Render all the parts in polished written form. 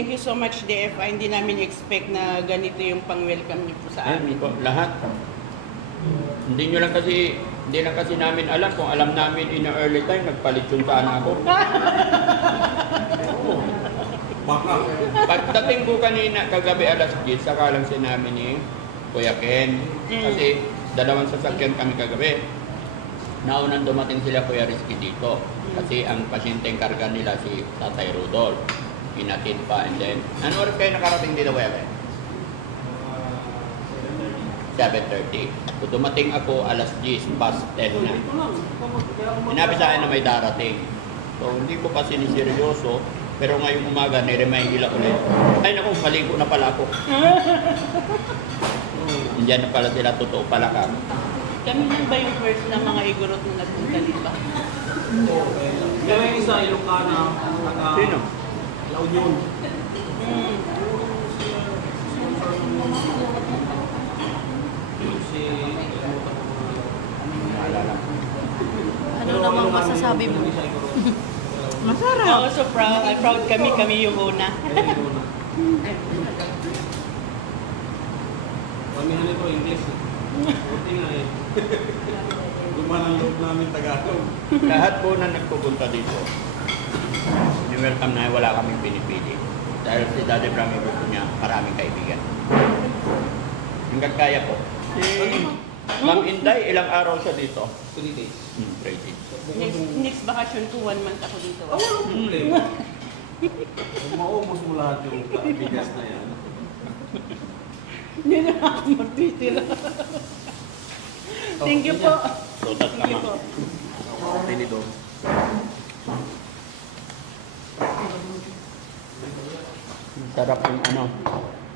Thank you so much, DFI. Hindi namin expect na ganito yung pang-welcome niyo po sa amin. Po, lahat. Hindi lang kasi namin alam. Kung alam namin in the early time, nagpalit yung sana ako. Pagdating ko kanina, kagabi alas 10, saka lang sinabi ni Kuya Ken. Kasi dalawang sasakyan kami kagabi. Naunang dumating sila Kuya Rizky dito. Kasi ang pasyenteng karga nila si Tatay Rudolph. Inatid pa and then, ano oras kayo nakarating dito, Kuya Ken? 7:30. So dumating ako alas 10, past 10 na. Sinabi sa akin na may darating. So hindi ko pa siniseryoso. Pero ngayong umaga, niremind nila ulit. Ay naku, maligo na pala ako. Diyan na pala sila, totoo pala ka. Kami lang ba yung first na mga igorot na nagpunta dito? Kaya yung isa, Ilocana, Sino? La Union. Ano namang masasabi mo? Masarap. Oo, so proud. Proud kami yung una. Pamihan ito, English. Buti nga eh. Gumanang loob namin Tagalog. Lahat po na nagpupunta dito, ni-welcome na wala kaming pinipili. Dahil si Daddy Bram gusto niya maraming kaibigan. Hanggang kaya po. Si Ma'am Inday, ilang araw siya dito? 3 days. 3 days. Next vacation ko, 1 month ako dito. Oh, walang problema. Kung maubos mo lahat yung bigas na yan. Hindi na ako magtitira. Thank you po. Sutat ka, Thank you po. ma'am. Tinidor. Sarap yung ano,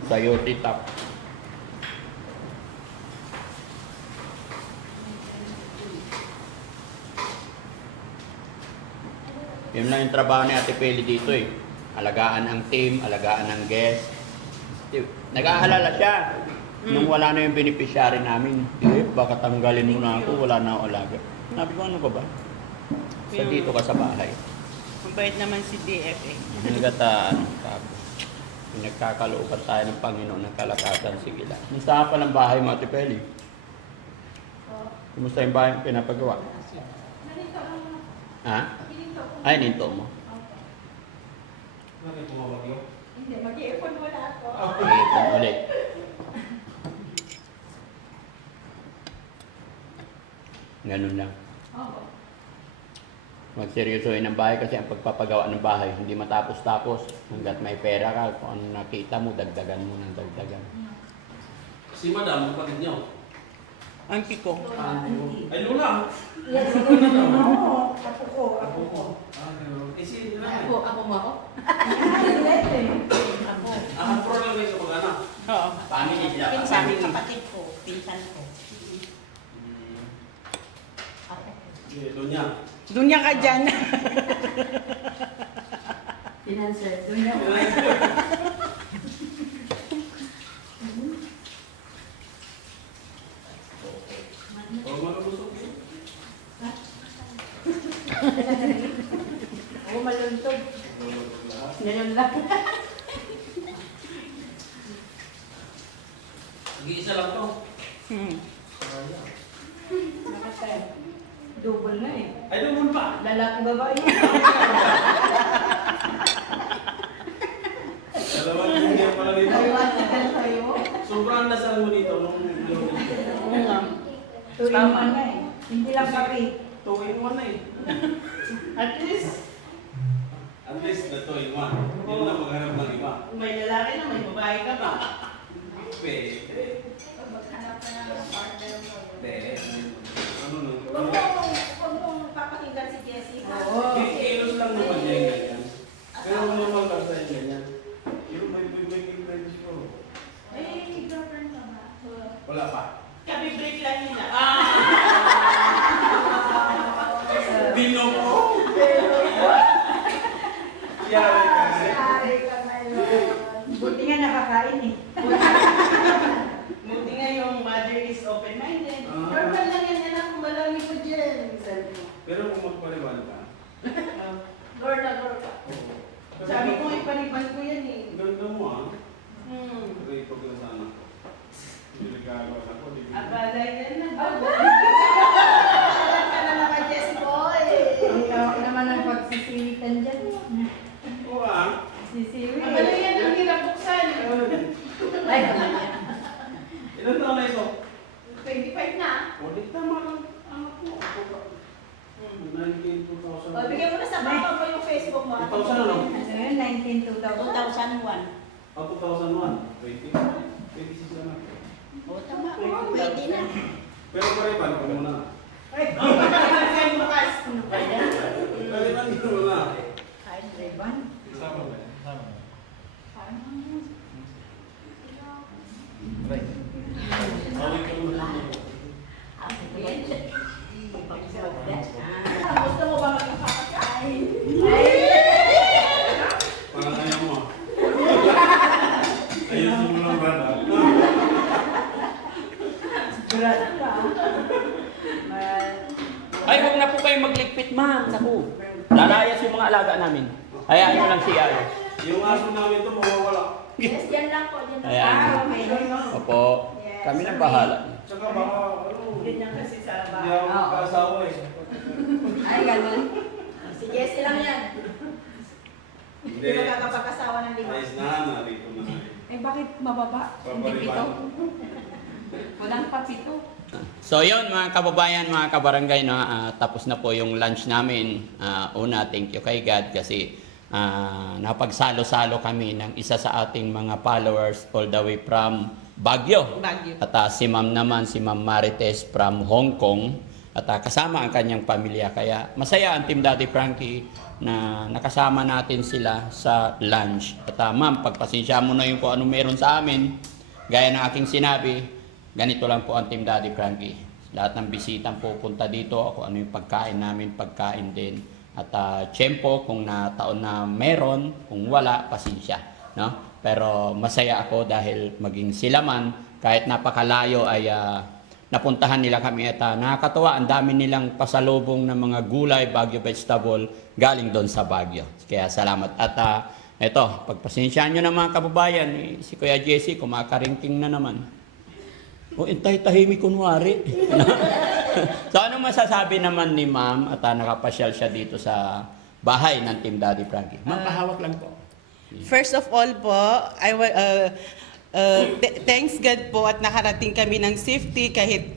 sayote top. Yun lang yung trabaho ni Ate Peli dito eh. Alagaan ang team, alagaan ang guest. Nag-aalala siya. Nung wala na yung beneficiary namin, baka tanggalin mo na ako, wala na ako alaga. Sabi ko, ano ka ba? Sa dito ka sa bahay. Mabait naman si DFA. Nagata, sabi. Pinagkakalooban tayo ng Panginoon ng kalakasan. Sige lang. Kumusta pa ng bahay mo, Ate Peli? Kumusta yung bahay mo pinapagawa? Ha? Ay, ninto mo. Bakit tumawag yun? Hindi, mag-iipon muna ako. Ipon ulit. Ganun lang. Oo. Magseryosohin ng bahay kasi ang pagpapagawa ng bahay hindi matapos-tapos. Hanggat may pera ka, kung ano nakita mo, dagdagan mo ng dagdagan. Si Madam, kapatid niyo. Auntie ko. Ay, Lola! Yes, oo. Apo ko. Eh, si Nanay. Ako mo ako? Ako. Pro lang kayo sa pag-anak. Oo. Family sila. Pinsan, kapatid ko. Pinsan ko. Ako. Doon niya. Dunya ka dyan. Pinanser. Doon niya ako. Huwag makabusok yun. Oo, maluntog. Ngayon lang. Nag-iisa lang to. Double na eh. Ay, doon pa. Lalaki babae. Dalawang hindi pala dito. Sa'yo mo. Sobrang dasal mo dito nung Oo nga. Tuwing man na eh. Hindi lang kape. 2 in 1 na eh. At least, At least na 2 in 1. Hindi mo na maghanap ng iba. may lalaki na, may babae ka pa. Pwede. Maghanap ka na ng partner mo. Pwede. Ano nung? Huwag mong papakinggan si Jessie. Oo. Kilos lang naman niya yung ganyan. Pero normal lang sa inyo ganyan. Yung may friends ko. Eh, girlfriend ka ba? Wala pa. Kabi-break lang nila. Dino po! Yari ka na. Sorry ka ngayon. Buti nga nakakain eh. Buti nga yung mother is open-minded. Normal lang yan, anak ko, malami ko dyan. Sabi mo. Pero kung magpaliwan ka, Door na door ka. Sabi ko, ipaniban ko yan eh. Ang ano yan, ang hirap buksan. Ay, Ilan taon na ito? 25 na. Ulit tama lang. Anak mo. 19, 2000. O, bigyan mo na sa papa mo yung Facebook mo. 2000 ano? Ano yun? 19, 2000? 2001. 2001. 20. 26 na. O, tama. Pwede na. Pero pare-pan ko muna. Ay, bukas. Pare-pan ko muna. Ay, Revan. Sama ba yan? Sama. Awit ka muna. Gusto mo ba magkakakain? Parang ayaw mo. Ayusin mo lang, brada. Ay, huwag na po kayo magligpit, ma'am. Naku. Lalayas yung mga alaga namin. Hayaan nyo lang si Ay. Yung aso namin ito mawawala. Yes, yan lang po. Yan lang. Ayan. Okay. Opo. Kami na bahala. Tsaka baka, ano, Ganyan kasi sa hindi bahay. ako magkasawa eh. Ay, ganun. Si Jessie lang yan. Hindi Hindi. magkakapag-asawa ng lima. Ayos na, narito na. Eh, bakit mababa? Hindi pito? Walang papito. So yun mga kababayan, mga kabarangay, no, tapos na po yung lunch namin. Una, thank you kay God kasi napagsalo-salo kami ng isa sa ating mga followers all the way from Baguio. Baguio. At si ma'am naman, si Ma'am Marites from Hong Kong. At kasama ang kanyang pamilya. Kaya masaya ang Team Daddy Frankie na nakasama natin sila sa lunch. At ma'am, pagpasensya mo na yung kung ano meron sa amin. Gaya ng aking sinabi, ganito lang po ang Team Daddy Frankie. Lahat ng bisitang pupunta dito, kung ano yung pagkain namin, pagkain din. At tiyempo, kung taon na meron, kung wala, pasensya. No? Pero masaya ako dahil maging sila man, kahit napakalayo ay napuntahan nila kami at nakakatuwa, ang dami nilang pasalubong ng mga gulay, Baguio vegetable, galing doon sa Baguio. Kaya salamat. At eto, pagpasensyaan nyo na mga kababayan, si Kuya Jesse, kumakaringking na naman. O, intay-tahimik kunwari. So, ano masasabi naman ni ma'am at nakapasyal siya dito sa bahay ng Team Daddy Frankie? Ma'am, pahawak lang po. First of all po, thanks God po at nakarating kami ng safety kahit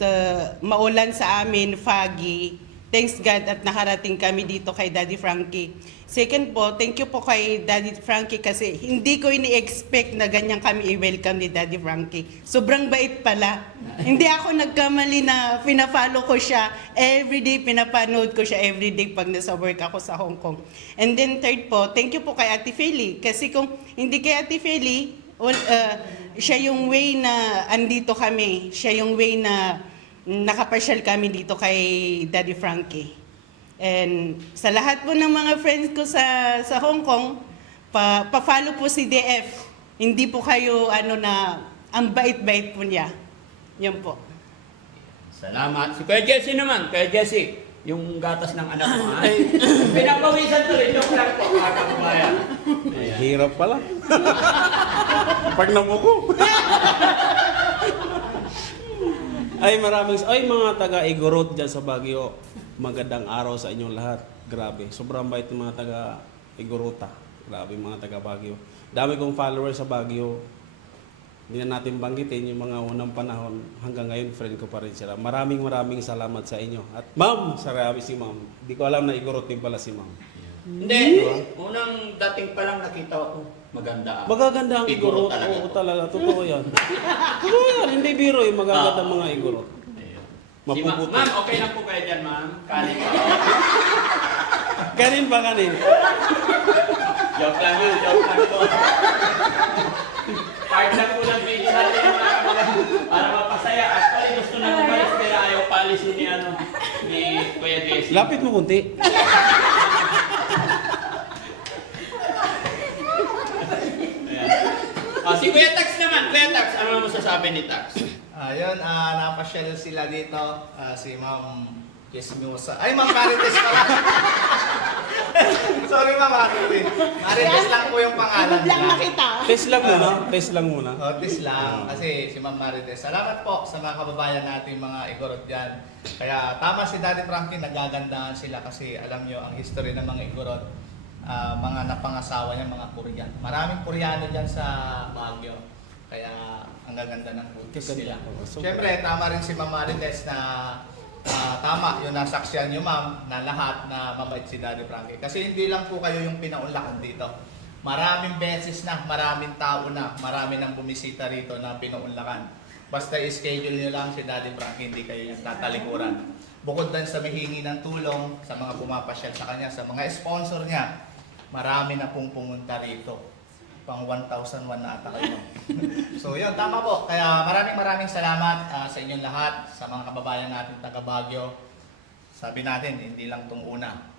maulan sa amin, foggy. Thanks God at nakarating kami dito kay Daddy Frankie. Second po, thank you po kay Daddy Frankie kasi hindi ko ini-expect na ganyan kami i-welcome ni Daddy Frankie. Sobrang bait pala. Hindi ako nagkamali na pina-follow ko siya everyday, pinapanood ko siya everyday pag nasa work ako sa Hong Kong. And then third po, thank you po kay Ate Feli. Kasi kung hindi kay Ate Feli, siya yung way na andito kami. Siya yung way na nakapasyal kami dito kay Daddy Frankie. And sa lahat po ng mga friends ko sa Hong Kong, pa-follow po si DF. Hindi po kayo ang bait-bait po niya. Yan po. Salamat. Si Kuya Jesse naman. Kuya Jesse, yung gatas ng anak mo. Pinapawisan tuloy. Joke lang po, mga kababayan. Hirap pala. Pag namuko. Ay mga taga Igorot dyan sa Baguio. Magandang araw sa inyong lahat. Grabe. Sobrang bait ng mga taga Igorota. Grabe mga taga Baguio. Dami kong followers sa Baguio. Hindi na natin banggitin yung mga unang panahon. Hanggang ngayon, friend ko pa rin sila. Maraming salamat sa inyo. At ma'am, sarami si ma'am. Di ko alam na Igorot din pala si ma'am. Hindi. Unang dating pa lang nakita ko, maganda. Magaganda ang Igorot. Talaga. Oo talaga. Totoo yan. Totoo yan. Hindi biro yung magaganda ang mga Igorot. Si Mapuputi. ma'am, okay lang po kayo dyan, ma'am. Kanin pa. Kanin pa kanin. Joke lang yun, joke lang po. Part lang po ng video natin yung mga kababayan para mapasaya. Actually, gusto na umalis pero ayaw policy ni Kuya Jesse. Lapit mo kunti. Si Kuya Tax naman. Kuya Tax, ano naman masasabi ni Tax? Ayun, napasyal sila dito, si Ma'am Chismosa. Ay, Ma'am Marites pala. Sorry, Ma'am Marites. Marites lang po yung pangalan Lang nila. nakita. Test lang muna. Test lang muna. Otis lang, kasi si Ma'am Marites. Salamat po sa mga kababayan natin, mga Igorot dyan. Kaya tama si Daddy Frankie, nagagandahan sila kasi alam nyo ang history ng mga Igorot. mga napangasawa niya, mga Korean. Maraming Koreano dyan sa Baguio. Kaya ang gaganda ng kutis nila. Siyempre, tama rin si Ma'am Marites na tama yung nasaksiyan niyo, ma'am, na lahat na mabait si Daddy Frankie. Kasi hindi lang po kayo yung pinaunlakan dito. Maraming beses na, maraming tao na, marami nang bumisita rito na pinuunlakan. Basta i-schedule niyo lang si Daddy Frankie, hindi kayo yung tatalikuran. Bukod din sa mahingi ng tulong, sa mga pumapasyal sa kanya, sa mga sponsor niya, marami na pong pumunta rito. Pang 1,001 na ata kayo. So yun, tama po. Kaya maraming salamat sa inyong lahat, sa mga kababayan natin taga Baguio. Sabi natin, hindi lang itong una.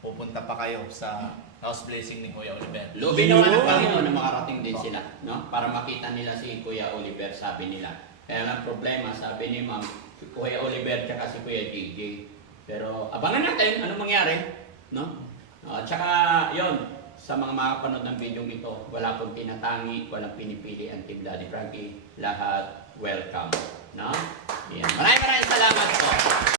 Pupunta pa kayo sa house blessing ni Kuya Oliver. Loobin naman ng Panginoon na makarating din sila, no? Para makita nila si Kuya Oliver, sabi nila. Kaya lang problema, sabi ni Ma'am, si Kuya Oliver tsaka si Kuya JJ. Pero abangan natin anong mangyari, no? At saka, yon, sa mga makapanood ng video ito, wala pong tinatangi, walang pinipili ang Team Daddy Frankie. Lahat welcome, no? Yan. Maraming salamat po.